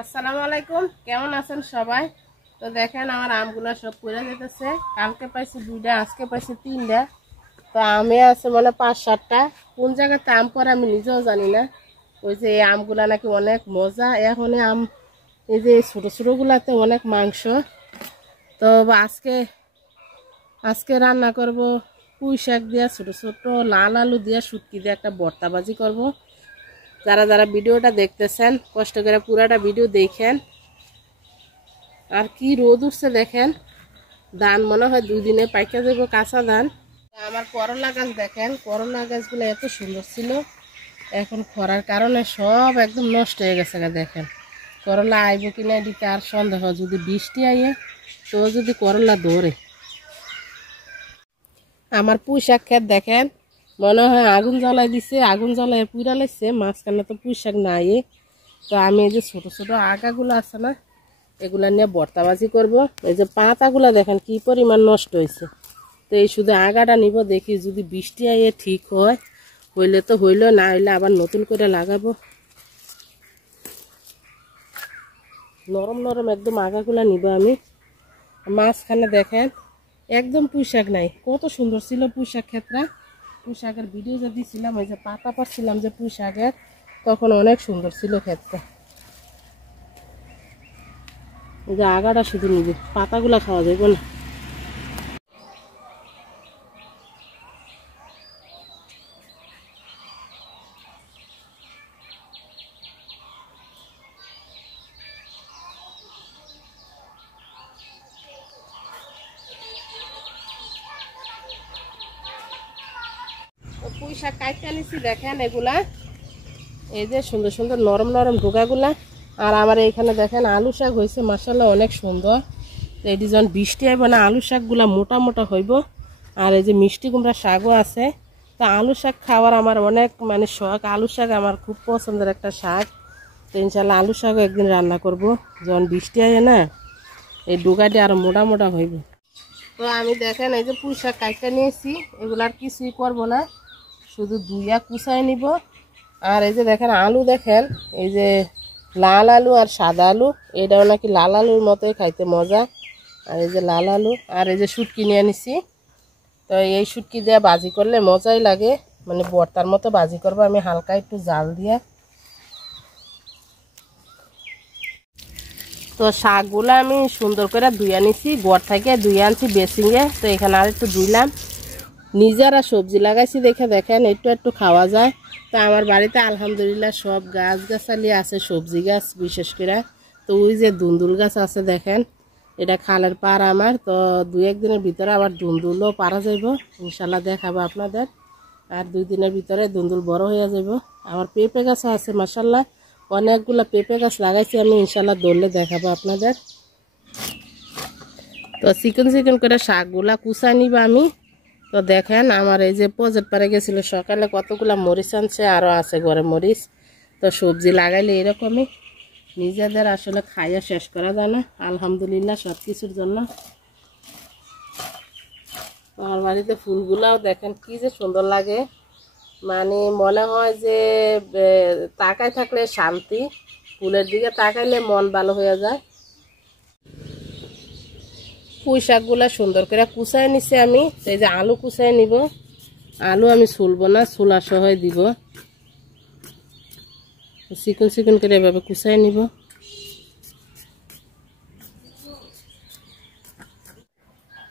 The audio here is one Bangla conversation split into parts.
আসসালামু আলাইকুম, কেমন আছেন সবাই? তো দেখেন আমার আমগুলো সব পড়ে যেতেছে। কালকে পাইছি 2টা, আজকে পাইছি 3টা। তো আমে আছে মানে 5-7টা। কোন জায়গাতে আম পরে আমি নিজেও জানি না। ওই যে এই আমগুলা নাকি অনেক মজা। এখন আম এই যে ছোটো ছোটোগুলাতে অনেক মাংস। তো আজকে আজকে রান্না করব পুঁই শাক দিয়া, ছোটো ছোটো লাল আলু দিয়া, শুটকি দিয়ে একটা ভর্তা ভাজি করব। যারা যারা ভিডিওটা দেখতেছেন কষ্ট করে পুরাটা ভিডিও দেখেন। আর কি রোদ উঠছে দেখেন, ধান মনে হয় 2 দিনে পাইকা যাবো, কাঁচা ধান। আমার করলা গাছ দেখেন, করলা গাছগুলো এত সুন্দর ছিল, এখন খরার কারণে সব একদম নষ্ট হয়ে গেছে। দেখেন করলা আইব কিনা এদিকে আর সন্দেহ, যদি বৃষ্টি আইয়ে তো যদি করলা ধরে। আমার পুঁই শাক ক্ষেত দেখেন, মনে হয় আগুন জ্বালাই দিছে, আগুন জ্বালাই পুরা লাগছে। মাঝখানে তো পুঁই শাক নাই। তো আমি এই যে ছোট ছোট আগাগুলো আছে না, এগুলা নিয়ে ভর্তাবাজি করব। এই যে পাতাগুলা দেখেন কি পরিমাণ নষ্ট হয়েছে। তো এই শুধু আগাটা নিব, দেখি যদি বৃষ্টি আইয়ে ঠিক হয়, হইলে তো হইলো, না হইলে আবার নতুন করে লাগাবো। নরম নরম একদম আগাগুলা নিব আমি। মাঝখানে দেখেন একদম পুঁই শাক নাই। কত সুন্দর ছিল পুঁই শাক ক্ষেতটা। পুঁই শাকের ভিডিও যে দিছিলাম, ওই যে পাতা পাচ্ছিলাম যে পুঁই শাকের, তখন অনেক সুন্দর ছিল ক্ষেতটা। এই যে আগাটা শুধু নিবি, পাতাগুলা খাওয়া যাবে না। পুঁই শাক কাটতে নিচ্ছি দেখেন, এগুলা এই যে সুন্দর সুন্দর নরম নরম ডোকাগুলা। আর আমার এইখানে দেখেন আলু শাক হয়েছে, মাশাআল্লাহ অনেক সুন্দর। তো এটি যখন বৃষ্টি হইব না, আলু শাকগুলা মোটা মোটা হইব। আর এই যে মিষ্টি কুমড়া শাকও আছে। তো আলু শাক খাওয়ার আমার অনেক মানে শখ। আলু শাক আমার খুব পছন্দের একটা শাক। তো ইনশাল্লাহ আলু শাকও একদিন রান্না করব। যখন বৃষ্টি হয় না, এই ডোকাটি আরো মোটা মোটা হইব। তো আমি দেখেন এই যে পুঁই শাক কাটতে নিয়েছি, এগুলো আর কিছুই করবো না, শুধু ধুইয়া কুচাই নিব। আর এই যে দেখেন আলু দেখেন, এই যে লাল আলু আর সাদা আলু, এটাও নাকি লাল আলুর মতোই খাইতে মজা। আর এই যে লাল আলু, আর এই যে শুটকি নিয়ে নিছি। তো এই শুটকি দিয়ে ভাজি করলে মজাই লাগে, মানে ভর্তার মতো ভাজি করবো আমি হালকা একটু জাল দিয়ে। তো শাকগুলো আমি সুন্দর করে ধুয়ে নিছি, গড় থেকে ধুয়ে আনছি বেসিংয়ে। তো এখানে আর একটু ধুইলাম। নিজেরা সবজি লাগাইছি দেখে দেখেন একটু একটু খাওয়া যায়। তো আমার বাড়িতে আলহামদুলিল্লাহ সব গাছ গাছালি আছে, সবজি গাছ বিশেষ করে। তো ওই যে দুন্দুল গাছ আছে দেখেন, এটা খালের পার আমার। তো 2-1 দিনের ভিতরে আবার দুন্দুলও পারা যাইব, ইনশাল্লাহ দেখাবো আপনাদের। আর 2 দিনের ভিতরে দুন্দুল বড় হয়ে যাব। আমার পেঁপে গাছও আছে মাশাআল্লাহ, অনেকগুলো পেঁপে গাছ লাগাইছি আমি, ইনশাল্লাহ ধরলে দেখাবো আপনাদের। তো চিকন চিকন করে শাকগুলা কুচাই নিব আমি। তো দেখেন আমার এই যে পজেট পারে গেছিল সকালে, কতগুলা মরিচ আনছে, আরও আছে ঘরে মরিচ। তো সবজি লাগাইলে এরকমই, নিজেদের আসলে খাইয়া শেষ করা যায় না, আলহামদুলিল্লাহ সব কিছুর জন্য। আমার বাড়িতে ফুলগুলাও দেখেন কি যে সুন্দর লাগে, মানে মনে হয় যে তাকায় থাকলে শান্তি, ফুলের দিকে তাকাইলে মন ভালো হয়ে যায়। পুঁই শাকগুলা সুন্দর করে কুচাই নিছি আমি। এই যে আলু কুচাই নিব, আলু আমি ছুলবো না, ছুলা সহ দিব। চিকন চিকন করে এভাবে কুচাই নিব।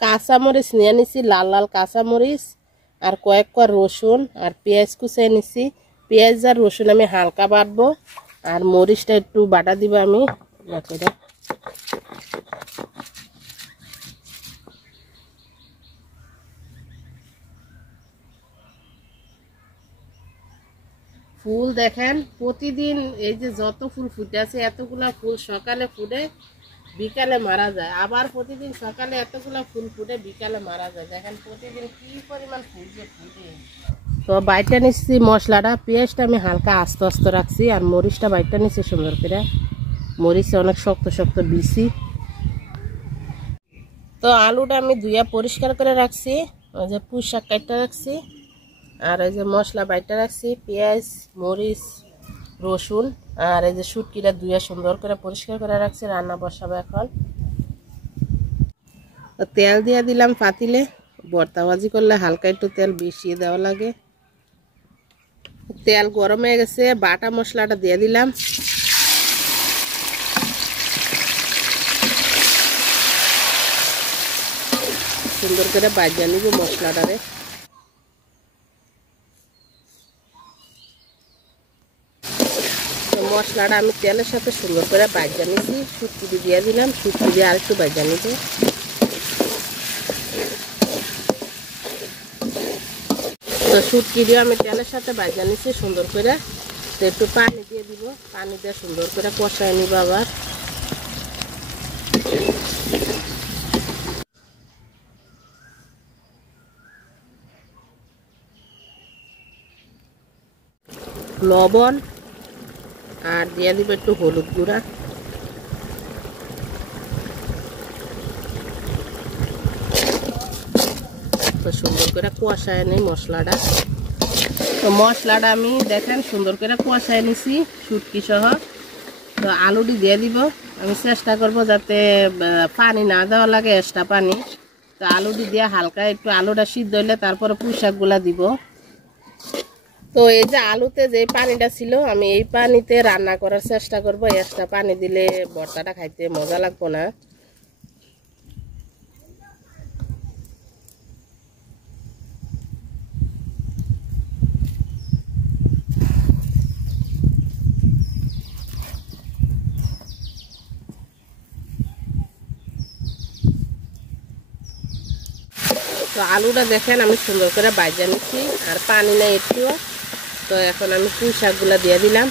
কাঁচামরিচ নিয়ে নিছি, লাল লাল কাঁচামরিচ, আর কয়েক কোয়া রসুন, আর পেঁয়াজ কুচাই নিছি। পেঁয়াজ আর রসুন আমি হালকা বাটবো, আর মরিচটা একটু বাটা দিব আমি। ফুল দেখেন প্রতিদিন, এই যে যত ফুল ফুটে আছে, এতগুলা ফুল সকালে ফুটে বিকালে মারা যায়, আবার প্রতিদিন সকালে এতগুলা ফুল ফুটে বিকালে মারা যায়। দেখেন প্রতিদিন কি পরিমাণ ফুল যে ফুটে। তো বাইটা নিচ্ছি মশলাটা, পেঁয়াজটা আমি হালকা আস্তে আস্তে রাখছি, আর মরিচটা বাইটা নিচ্ছি সুন্দর করে। মরিচে অনেক শক্ত শক্ত বিছি। তো আলুটা আমি ধুইয়া পরিষ্কার করে রাখছি, ওই যে পুঁই শাক কাটতে রাখছি, আর এই যে মশলা বাইটা রাখছি, পেঁয়াজ মরিচ রসুন আর এই যে শুটকিটা ধুয়ে সুন্দর করে পরিষ্কার করে রাখছি, রান্না বসাবো এখন। তেল দিয়ে দিলাম পাতিলে, ভর্তা ভাজি করলে হালকা একটু তেল বেশি দেওয়া লাগে। তেল গরম হয়ে গেছে, বাটা মশলাটা দিয়ে দিলাম। সুন্দর করে ভাজা নিব মশলাটারে। মশলাটা আমি তেলের সাথে সুন্দর করে ভাজা নিছি, শুটকি দিয়ে দিলাম। শুটকি দিয়ে আর একটু ভাজা নিব। তো শুটকি দিয়ে আমি তেলের সাথে ভাজা নিছি সুন্দর করে। তো একটু পানি দিয়ে দিব, পানি দিয়ে সুন্দর করে কষায় নিব আবার। লবণ আর দিয়ে দিব একটু হলুদ গুঁড়া। তো সুন্দর করে কষায় নিই মশলাটা। তো মশলাটা আমি দেখেন সুন্দর করে কষায় নিছি শুটকি সহ। তো আলুটি দিয়ে দিব। আমি চেষ্টা করব যাতে পানি না দেওয়া লাগে, এক্সট্রা পানি। তো আলুটি দিয়ে হালকা একটু আলুটা সিদ্ধ হইলে তারপরে পুঁই শাকগুলা দিব। তো এই যে আলুতে যে পানিটা ছিল আমি এই পানিতে রান্না করার চেষ্টা করব। এক্সট্রা পানি দিলে ভর্তাটা খাইতে মজা লাগবে না। তো আলুটা দেখেন আমি সুন্দর করে ভাজা নিচ্ছি, আর পানি নেই একটু। তো এখন আমি পুঁই শাকগুলা দিয়ে দিলাম।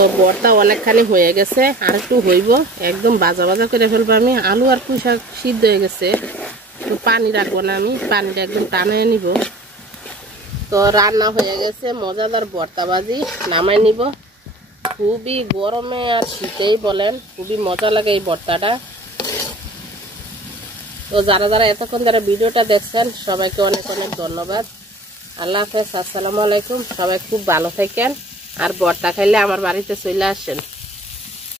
তো ভর্তা অনেকখানি হয়ে গেছে, আর একটু হইব, একদম ভাজা ভাজা করে ফেলবো আমি। আলু আর পুঁই শাক সিদ্ধ হয়ে গেছে, তো পানি রাখবো না, আমি পানিটা একদম টানিয়ে নিব। তো রান্না হয়ে গেছে মজাদার ভর্তা ভাজি, নামাই নিব। খুবই গরমে আর শীতেই বলেন খুবই মজা লাগে এই ভর্তাটা। তো যারা যারা এতক্ষণ যারা ভিডিওটা দেখছেন সবাইকে অনেক অনেক ধন্যবাদ। আল্লাহ হাফেজ, আসসালামু আলাইকুম। সবাই খুব ভালো থাকেন, আর ভর্তা খাইলে আমার বাড়িতে চলে আসেন।